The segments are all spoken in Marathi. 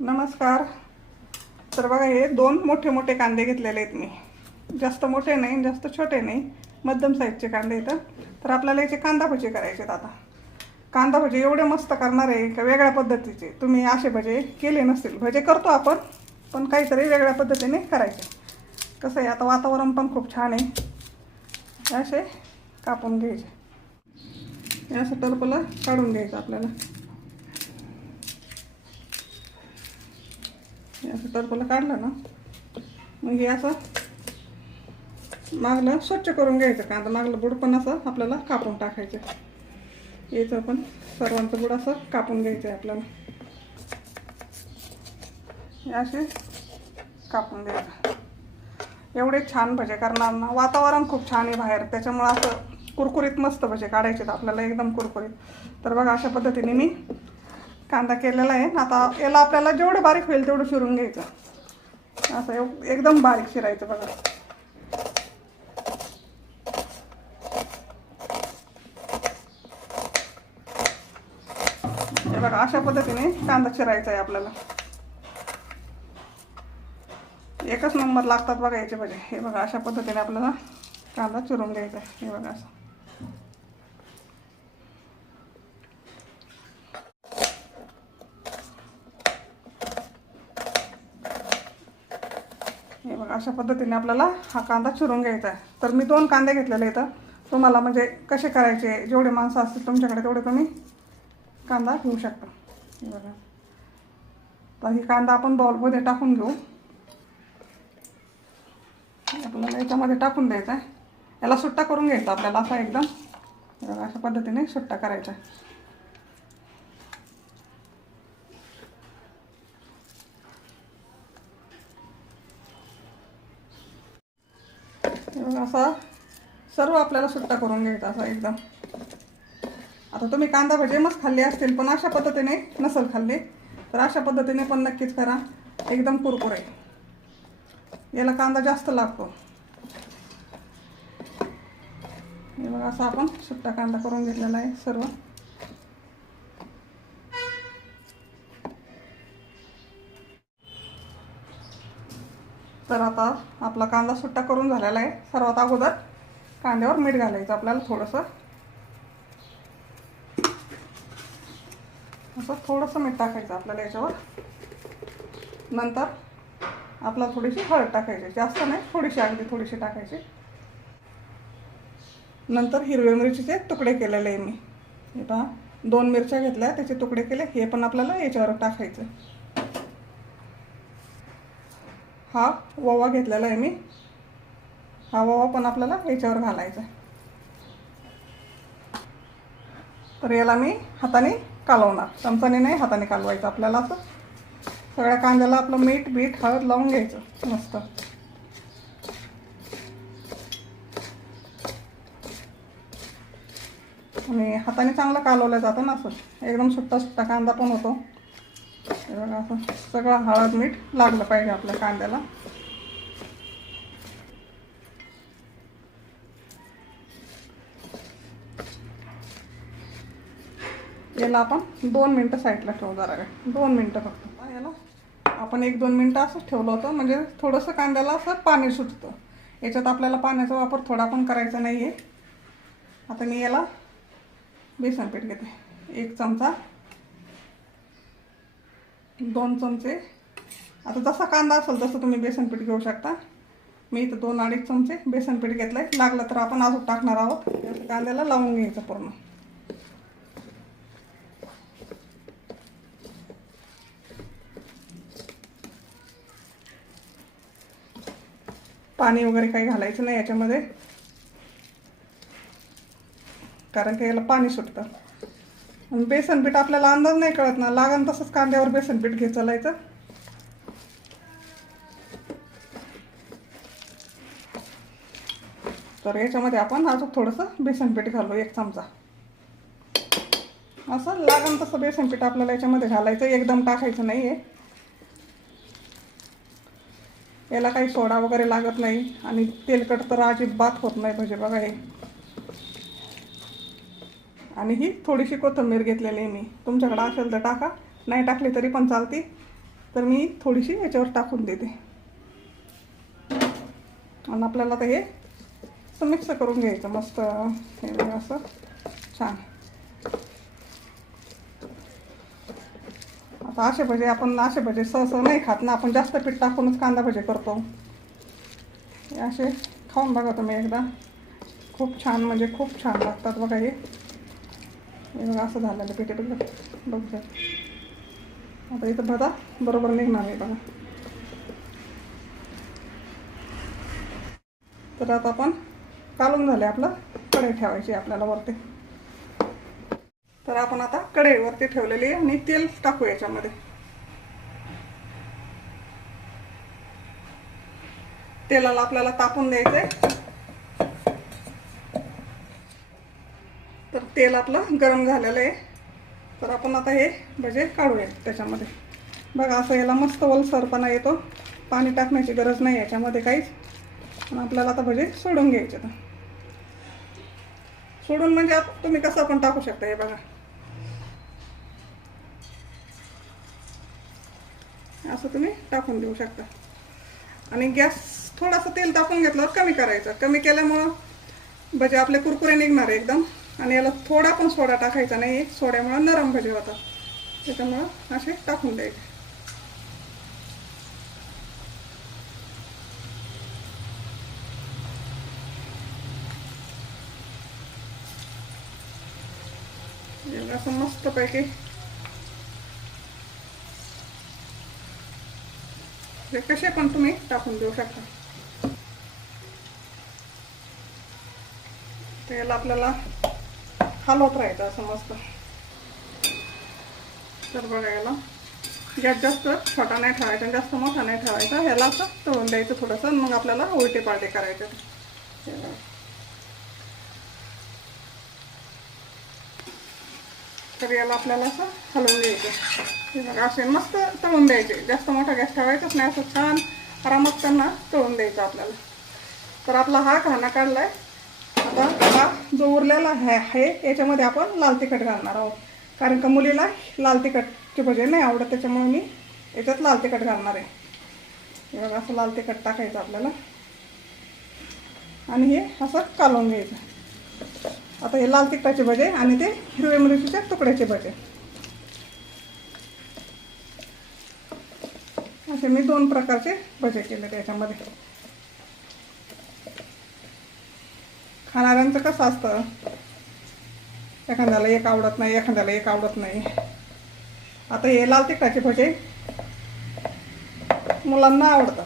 नमस्कार. तर बघा हे दोन मोठे मोठे कांदे घेतलेले आहेत मी. जास्त मोठे नाही आणि जास्त छोटे नाही. मध्यम साईजचे कांदे येतात तर आपल्याला याचे कांदा भजे करायचे आहेत आता. कांदा भजे एवढे मस्त करणार आहे का वेगळ्या पद्धतीचे. तुम्ही असे भजे केले नसतील. भजे करतो आपण पण काहीतरी वेगळ्या पद्धतीने करायचे. कसं आहे आता वातावरण पण खूप छान आहे. असे कापून घ्यायचे. असं टरपलं काढून घ्यायचं आपल्याला. असं टरपलं काढलं ना मग हे असं मागलं स्वच्छ करून घ्यायचं कांदा मागलं बुड पण असं आपल्याला कापून टाकायचं. याचं पण सर्वांचं बुड असं कापून घ्यायचं आहे आपल्याला. असे कापून घ्यायचं. एवढे छान भजे करणार ना. वातावरण खूप छान आहे बाहेर. त्याच्यामुळं असं कुरकुरीत मस्त भजे काढायचे आपल्याला एकदम कुरकुरीत. तर बघा अशा पद्धतीने मी कांदा केलेला आहे. आता याला आपल्याला जेवढं बारीक होईल तेवढं चिरून घ्यायचं. असं एकदम बारीक शिरायचं बघा. हे बघा अशा पद्धतीने कांदा चिरायचा आहे आपल्याला. एकच नंबर लागतात बघा याचे भजे. हे बघा अशा पद्धतीने आपल्याला कांदा चिरून घ्यायचा आहे. हे बघा असं. हे बघा अशा पद्धतीने आपल्याला हा कांदा चिरून घ्यायचा आहे. तर मी दोन कांदे घेतलेले इथं. तुम्हाला म्हणजे कसे करायचे जेवढे माणसं असतील तुमच्याकडे तेवढे तुम्ही कांदा घेऊ शकता. हे बघा. तर ही कांदा आपण बॉलमध्ये टाकून घेऊ. आपल्याला याच्यामध्ये टाकून द्यायचा आहे. याला सुट्टा करून घ्यायचा आपल्याला असा एकदम. बघा अशा पद्धतीने सुट्टा करायचा आहे. असा सर्व आपल्याला सुट्टा करून घ्यायचा असा एकदम. आता तुम्ही कांदा भजे मस्त खाल्ले असतील पण अशा पद्धतीने नसल खाल्ले तर अशा पद्धतीने पण नक्कीच करा. एकदम कुरकुरे. याला कांदा जास्त लागतो. हे बघा असा आपण सुट्टा कांदा करून घेतलेला आहे सर्व. तर आता आपला कांदा सुट्टा करून झालेला आहे. सर्वात अगोदर कांद्यावर मीठ घालायचं आपल्याला थोडंसं. असं थोडंसं मीठ टाकायचं आपल्याला याच्यावर. नंतर आपला थोडीशी हळद टाकायची. जास्त नाही थोडीशी अगदी थोडीशी टाकायची. नंतर हिरव्या मिरचीचे तुकडे केलेले आहे मी. हे पहा दोन मिरच्या घेतल्या त्याचे तुकडे केले हे पण आपल्याला याच्यावर टाकायचं हा ओवा घेतलेला आहे मी. हा ओवा पण आपल्याला याच्यावर घालायचा तर याला मी हाताने कालवणार. चमचाने नाही हाताने कालवायचं आपल्याला असं. सगळ्या कांद्याला आपलं मीठ बीठ हळद लावून घ्यायचं. मस्त. आणि हाताने चांगलं कालवलं जातं ना असं. एकदम सुट्टा सुट्टा कांदा पण होतो. हे बघा असं सगळं हळद मीठ लागलं पाहिजे आपल्या कांद्याला. याला आपण दोन मिनटं साईडला ठेवू जरा दोन मिनटं फक्त. याला आपण एक दोन मिनटं असंच ठेवलं होतं. म्हणजे थोडंसं कांद्याला असं पाणी सुटतं. याच्यात आपल्याला पाण्याचा वापर थोडा पण करायचा नाही आहे आता मी याला बेसन पीठ घेते. एक चमचा दोन चमचे. आता जसा कांदा असेल तसं तुम्ही बेसन पीठ घेऊ शकता. मी इथं दोन अडीच चमचे बेसन पीठ घेतलं आहे लागलं तर आपण अजून टाकणार आहोत. कांद्याला लावून घ्यायचं पूर्ण. पाणी वगैरे काही घालायचं नाही याच्यामध्ये. कारण की याला पाणी सुटतं. बेसन पीठ आपल्याला अंदाज नाही कळत ना. लागन तसंच कांद्यावर बेसन पीठ घे चालायचं. तर याच्यामध्ये आपण अजून थोडंसं बेसन पीठ घालू एक चमचा. असं लागन तसं बेसन पीठ आपल्याला याच्यामध्ये घालायचं. एकदम टाकायचं नाही आहे याला काही सोडा वगैरे लागत नाही आणि तेलकट तर अजिबात होत नाही भजे बघा हे. आणि ही थोडीशी कोथिंबीर घेतलेली आहे मी. तुमच्याकडं असेल तर टाका. नाही टाकली तरी पण चालते तर मी थोडीशी याच्यावर टाकून देते. आणि आपल्याला आता हे मिक्स करून घ्यायचं. मस्त हे असं. छान. आता असे भजे आपण असे भजे सहसह नाही खात ना. आपण जास्त पीठ टाकूनच कांदा भजे करतो. असे खाऊन बघा तुम्ही एकदा. खूप छान म्हणजे खूप छान लागतात बघा हे. बघा असं झालेलं पिठे बघा बघ आता इथं बघा बरोबर निघणार आहे बघा. तर आता आपण कालून झाले आपलं कढई ठेवायची आपल्याला वरती. तर आपण आता कढईवरती ठेवलेली आहे आणि तेल टाकू याच्यामध्ये. तेलाला आपल्याला तापून द्यायचंय. आहे तेल आपलं गरम झालेलं आहे. तर आपण आता हे भजे काढूया त्याच्यामध्ये. बघा असं याला मस्त ओलसरपणा येतो. पाणी टाकण्याची गरज नाही याच्यामध्ये काहीच. पण आपल्याला आता भजे सोडून घ्यायचे तर सोडून म्हणजे आप- तुम्ही कसं पण टाकू शकता हे बघा. असं तुम्ही टाकून देऊ शकता. आणि गॅस थोडासा तेल तापून घेतल्यावर कमी करायचं. कमी केल्यामुळं भजे आपले कुरकुरे निघणार आहे एकदम. आणि याला थोडा पण सोडा टाकायचा नाही एक सोड्यामुळं नरम भजे होतात त्याच्यामुळं असे टाकून द्यायचे. असं मस्तपैकी हे कसे पण तुम्ही टाकून देऊ शकता. त्याला आपल्याला हलवत राहायचं असं मस्त तर. बघा याला. गॅस जास्त छोटा नाही ठेवायचा आणि जास्त मोठा नाही ठेवायचा ह्याला असं तळून द्यायचं थोडंसं मग आपल्याला उलटे पालटे करायचे. तर याला आपल्याला असं हलवून द्यायचं हे बघा असे मस्त तळून द्यायचे. जास्त मोठा गॅस ठेवायचाच नाही असं छान आरामात त्यांना तळून द्यायचं आपल्याला. तर आपला हा खाना काढलाय. आता जो उरलेला आहे आहे याच्यामध्ये आपण लाल तिखट घालणार आहोत. कारण का मुलीला लाल तिखटचे भजे नाही आवडत त्याच्यामुळे मी याच्यात लाल तिखट घालणार आहे. बघा असं लाल तिखट टाकायचं आपल्याला. आणि हे असं कालवून घ्यायचं. आता हे लाल तिखटाचे भजे आणि ते हिरव्या मिरचीचे तुकड्याचे भजे. असे मी दोन प्रकारचे भजे केले त्याच्यामध्ये. खाणाऱ्यांचं कसं असतं? एखाद्याला एक आवडत नाही एखाद्याला एक आवडत नाही. आता हे लाल तिखटाचे भजे मुलांना आवडतात.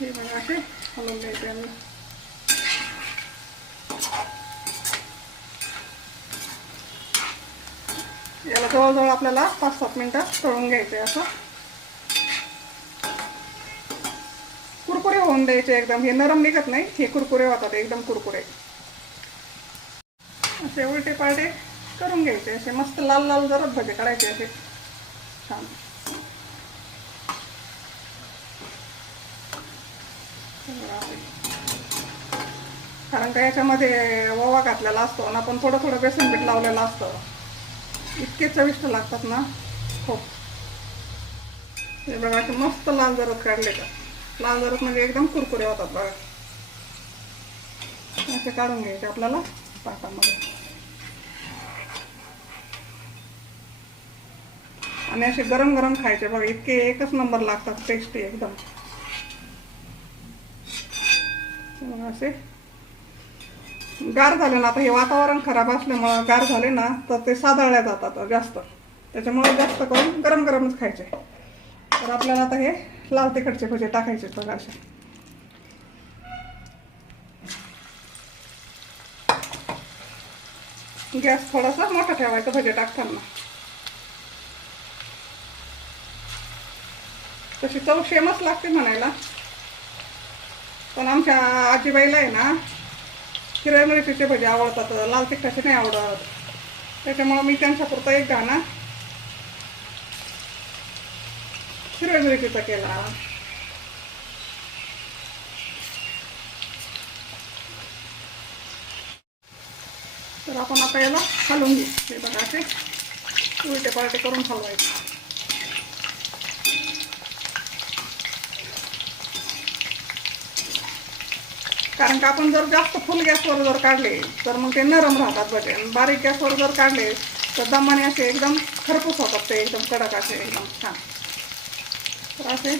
हे बघा असे हलवून द्यायचे आम्ही. याला जवळजवळ आपल्याला पाच सात मिनटं तळून घ्यायचे असं कुरकुरे होऊन द्यायचे एकदम हे नरम निघत नाही हे कुरकुरे होतात एकदम कुरकुरे. असे उलटे पालटे करून घ्यायचे असे मस्त लाल लाल जरा भजे काढायचे असे. छान. कारण का याच्यामध्ये ओवा घातलेला असतो आणि आपण थोडं थोडं बेसन पीठ लावलेलं असतं. इतके चविष्ट लागतात ना खूप. हे बघा मस्त लाल जरत काढले का लाल म्हणजे एकदम कुरकुरे होतात बघा. असे काढून घ्यायचे आपल्याला पाटामध्ये आणि असे गरम गरम खायचे बघा इतके एकच नंबर लागतात टेस्टी एकदम. असे. गार झाले ना आता हे वातावरण खराब असल्यामुळं गार झाले ना तर ते सादळल्या जातात जास्त. त्याच्यामुळे जास्त करून गरम गरमच खायचे. तर आपल्याला आता हे लाल तिखटचे भजे टाकायचे बघा असे गॅस थोडासा मोठा ठेवायचा भजे टाकताना. तशी चव शेमच लागते म्हणायला. पण आमच्या आजीबाईला आहे ना हिरव्या मिरचीचे भजे आवडतात लाल तिखटाचे नाही आवडत. त्याच्यामुळं मी त्यांच्यापुरता एक गाणं हिरव्या मिरचीचा केला. तर आपण आता याला हलवून घेऊ. हे बघा असे. उलटे पालटे करून हलवायचे. कारण का आपण जर जास्त फुल गॅसवर जर काढले तर मग ते नरम राहतात भजे बारीक गॅसवर जर काढले तर दमाने असे एकदम खरपूस होतात ते एकदम कडक असे एकदम छान. असे.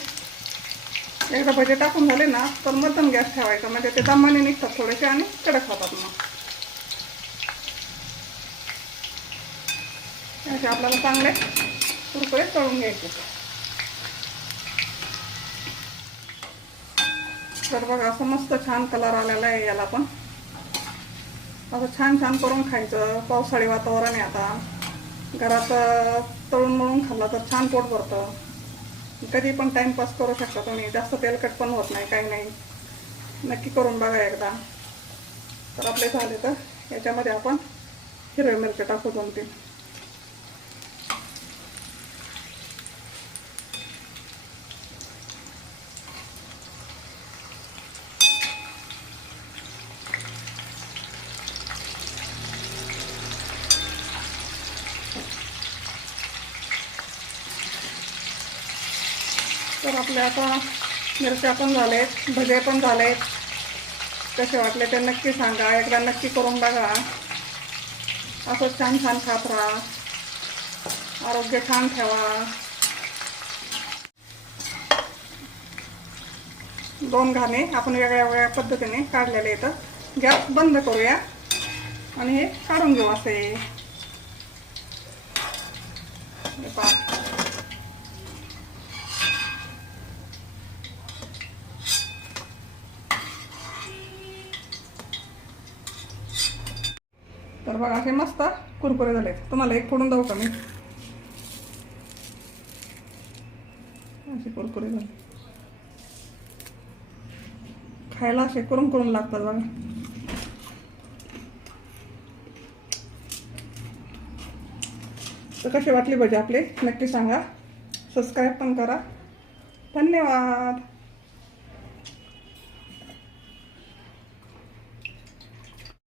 एकदा भजे टाकून झाले ना तर मध्यम गॅस ठेवायचा. म्हणजे ते दमाने निघतात थोडेसे आणि कडक होतात मग. असे आपल्याला चांगले कुरकुरे तळून घ्यायचे. तर बघा असं मस्त छान कलर आलेला आहे याला पण. असं छान छान करून खायचं. पावसाळी वातावरण आहे आता. घरात तळून मळून खाल्लं तर छान पोट भरतं. कधी पण टाइमपास करू शकता तुम्ही. जास्त तेलकट पण होत नाही काही नाही. नक्की करून बघा एकदा. तर आपले झाले तर याच्यामध्ये आपण हिरवे मिरची टाकू दोन तीन तर आपल्या आता मिरच्या पण झालेत भजे पण झालेत. कसे वाटले ते नक्की सांगा एकदा नक्की करून बघा. असं छान छान खात राहा. आरोग्य छान ठेवा. दोन घाणे आपण वेगळ्या वेगळ्या पद्धतीने काढलेले येतं गॅस बंद करूया. आणि हे काढून घेऊ असे. तर बघा हे मस्त कुरकुरे झाले. तुम्हाला एक फोडून जाऊ का मी? असे कुरकुरे झाले. खायला असे करून करून लागतात बघा. तर कसे वाटले पाहिजे आपले? नक्की सांगा. सबस्क्राईब पण करा. धन्यवाद.